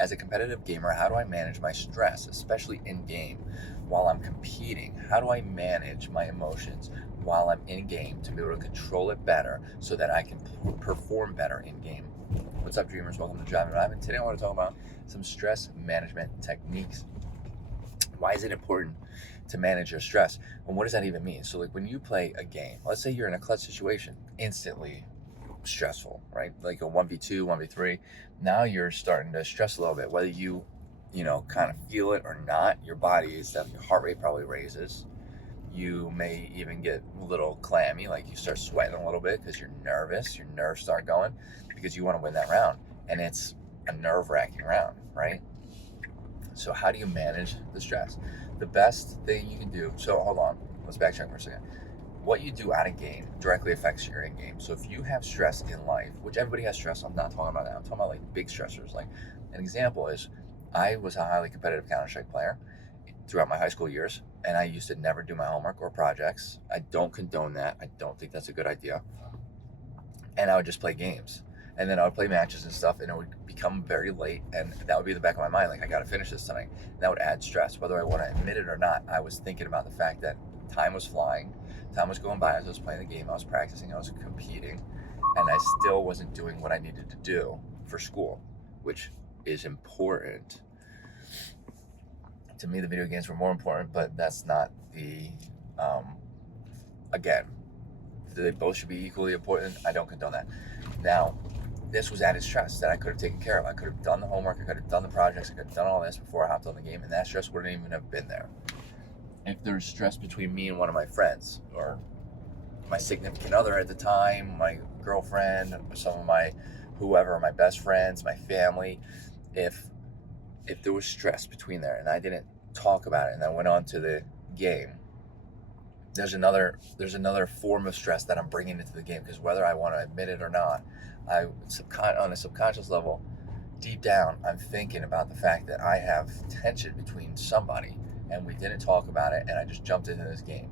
As a competitive gamer, how do I manage my stress, especially in game while I'm competing? How do I manage my emotions while I'm in game to be able to control it better so that I can perform better in game? What's up, dreamers? Welcome to Driving Live. And today I want to talk about some stress management techniques. Why is it important to manage your stress? And what does that even mean? So, like when you play a game, let's say you're in a clutch situation, instantly stressful, right? Like a 1v2, 1v3. Now you're starting to stress a little bit, whether you kind of feel it or not. Your body is that your heart rate probably raises. You may even get a little clammy, like you start sweating a little bit because you're nervous. Your nerves start going because you want to win that round. And it's a nerve-wracking round, right? So how do you manage the stress? The best thing you can do, so hold on, let's backtrack for a second. What you do out of game directly affects your in game. So if you have stress in life, which everybody has stress, I'm not talking about that. I'm talking about like big stressors. Like an example is I was a highly competitive Counter-Strike player throughout my high school years, and I used to never do my homework or projects. I don't condone that. I don't think that's a good idea. And I would just play games. And then I would play matches and stuff, and it would become very late, and that would be in the back of my mind, like, I gotta finish this tonight. And that would add stress. Whether I want to admit it or not, I was thinking about the fact that time was flying, time was going by as I was playing the game, I was practicing, I was competing, and I still wasn't doing what I needed to do for school, which is important. To me, the video games were more important, but that's not again, they both should be equally important. I don't condone that. Now, this was added stress that I could have taken care of. I could have done the homework, I could have done the projects, I could have done all this before I hopped on the game, and that stress wouldn't even have been there. If there's stress between me and one of my friends, or my significant other at the time, my girlfriend, some of my whoever, my best friends, my family, if there was stress between there and I didn't talk about it and I went on to the game, there's another form of stress that I'm bringing into the game, because whether I want to admit it or not, on a subconscious level, deep down, I'm thinking about the fact that I have tension between somebody and we didn't talk about it, and I just jumped into this game,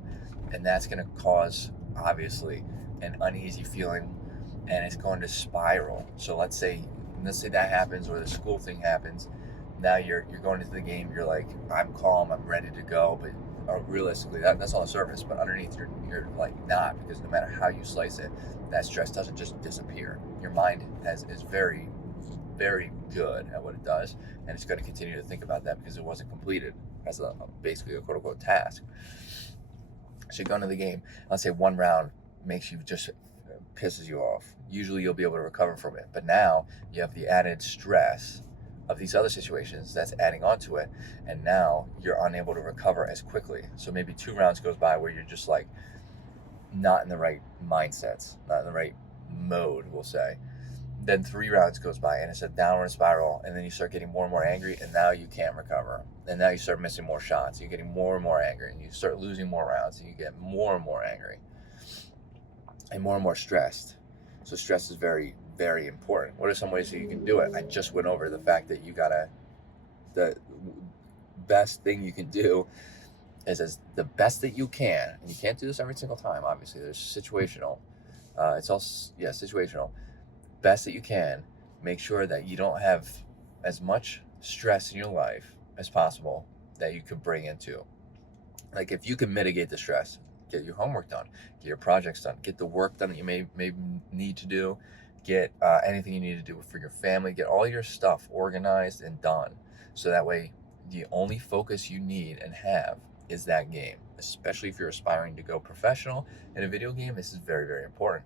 and that's going to cause obviously an uneasy feeling, and it's going to spiral. So let's say that happens, or the school thing happens. Now you're going into the game, you're like, I'm calm, I'm ready to go, but realistically, that's on the surface, but underneath you're like not, because no matter how you slice it, that stress doesn't just disappear. Your mind is very, very good at what it does, and it's going to continue to think about that because it wasn't completed as basically a quote-unquote task. So you go into the game, let's say one round pisses you off. Usually you'll be able to recover from it, but now you have the added stress of these other situations that's adding on to it, and now you're unable to recover as quickly. So maybe 2 rounds goes by where you're just like not in the right mindsets, not in the right mode, we'll say. Then 3 rounds goes by and it's a downward spiral, and then you start getting more and more angry, and now you can't recover, and now you start missing more shots, you're getting more and more angry, and you start losing more rounds, and you get more and more angry and more stressed. So stress is very, very important. What are some ways that you can do it? I just went over the fact that the best thing you can do is as the best that you can, and you can't do this every single time, obviously, there's situational, it's all, situational. Best that you can, make sure that you don't have as much stress in your life as possible that you could bring into. Like if you can mitigate the stress, get your homework done, get your projects done, get the work done that you may need to do, get anything you need to do for your family, get all your stuff organized and done, so that way the only focus you need and have is that game. Especially if you're aspiring to go professional in a video game, this is very, very important.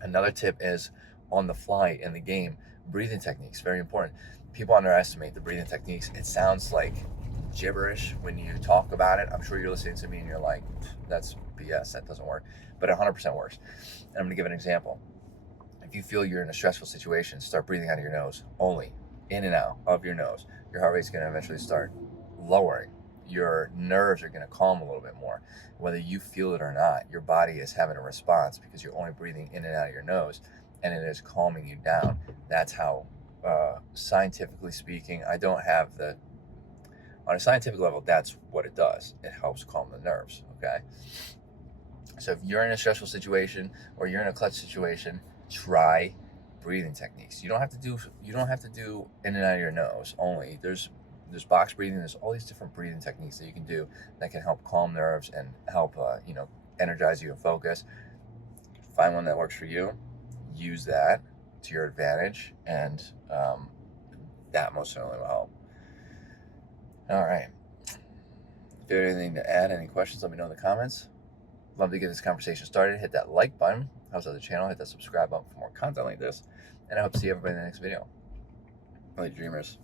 Another tip is on the fly in the game, breathing techniques, very important. People underestimate the breathing techniques. It sounds like gibberish when you talk about it. I'm sure you're listening to me and you're like, that's BS, that doesn't work, but 100% works. And I'm gonna give an example. If you feel you're in a stressful situation, start breathing out of your nose, only in and out of your nose. Your heart rate's gonna eventually start lowering. Your nerves are gonna calm a little bit more. Whether you feel it or not, your body is having a response because you're only breathing in and out of your nose, and it is calming you down. That's how, scientifically speaking, on a scientific level, that's what it does. It helps calm the nerves, okay? So if you're in a stressful situation or you're in a clutch situation, try breathing techniques. You don't have to do in and out of your nose only. There's box breathing. There's all these different breathing techniques that you can do that can help calm nerves and help energize you and focus. Find one that works for you. Use that to your advantage, and that most certainly will help. All right. If you have anything to add, any questions, let me know in the comments. Love to get this conversation started. Hit that like button. Helps out the channel. Hit that subscribe button for more content like this. And I hope to see everybody in the next video. All right, dreamers.